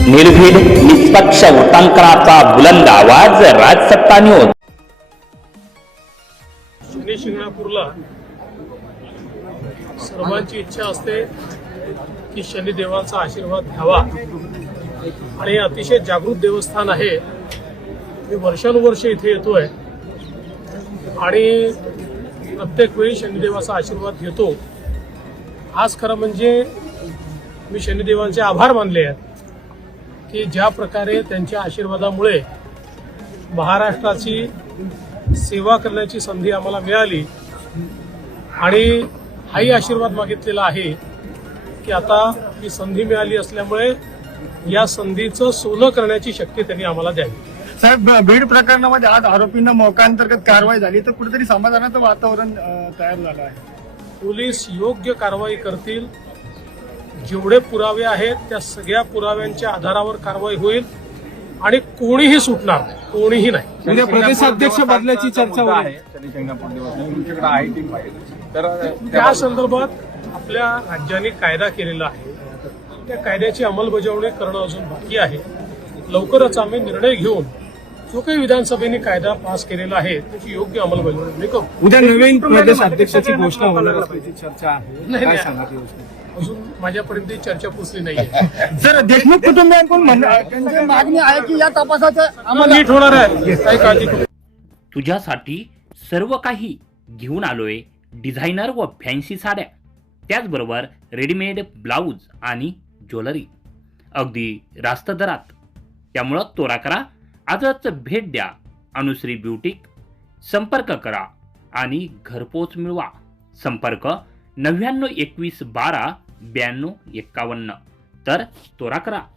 निर्भीड निष्पक्ष वृत्तांकनाचा बुलंद आवाज राजसत्ता न्यूज. शनी शिंगणापूरला सर्वांची इच्छा असते की शनिदेवांचा आशीर्वाद घ्यावा आणि अतिशय जागृत देवस्थान आहे. मी वर्षानुवर्ष इथे येतोय आणि प्रत्येक वेळी शनिदेवाचा आशीर्वाद घेतो. आज खरं म्हणजे मी शनिदेवांचे आभार मानले आहेत की ज्या प्रकारे त्यांच्या आशीर्वादामुळे महाराष्ट्राची सेवा करण्याची संधी आम्हाला मिळाली आणि हाही आशीर्वाद मागितलेला आहे की आता ही संधी मिळाली असल्यामुळे या संधीचं सोनं करण्याची शक्ती त्यांनी आम्हाला द्यावी. साहेब, बीड प्रकरणामध्ये आज आरोपींना मोकांतर्गत कारवाई झाली तर कुठेतरी समाधानाचं वातावरण तयार झालं आहे. पोलीस योग्य कारवाई करतील. जेवढे पुरावे आहेत त्या सगळ्या पुराव्यांच्या आधारावर कारवाई होईल आणि कोणीही सुटणार नाही, कोणीही नाही. म्हणजे प्रदेशाध्यक्ष बदलाची चर्चा आहे. तुमच्याकडे आहे टीम पाहिजे तर त्या संदर्भात आपल्या राज्याने कायदा केलेला आहे. त्या कायद्याची अंमलबजावणी करणं अजून बाकी आहे. लवकरच आम्ही निर्णय घेऊन जो काही विधानसभेने कायदा पास केलेला आहे त्याची योग्य अंमलबजावणी करू. उद्या नवीन प्रदेशाध्यक्षाची घोषणा होणार असल्याची चर्चा आहे. काय सांगा ती घोषणा? अजून माझ्यापर्यंत ही चर्चा पोचली नाहीये. सर, देशमुख कुटुंबियांकडून त्यांची मागणी आहे की या तपासाचं आम्हाला नीट होणार आहे, काही काळजी करू. तुझ्यासाठी सर्व काही घेऊन आलोय. डिझायनर व फॅन्सी साड्या, त्याचबरोबर रेडीमेड ब्लाऊज आणि ज्वेलरी अगदी रास्त दरात. त्यामुळं त्वरा करा, आजच भेट द्या अनुश्री ब्युटीक. संपर्क करा आणि घरपोच मिळवा. संपर्क 99 21 12 92 51. तर त्वरा करा.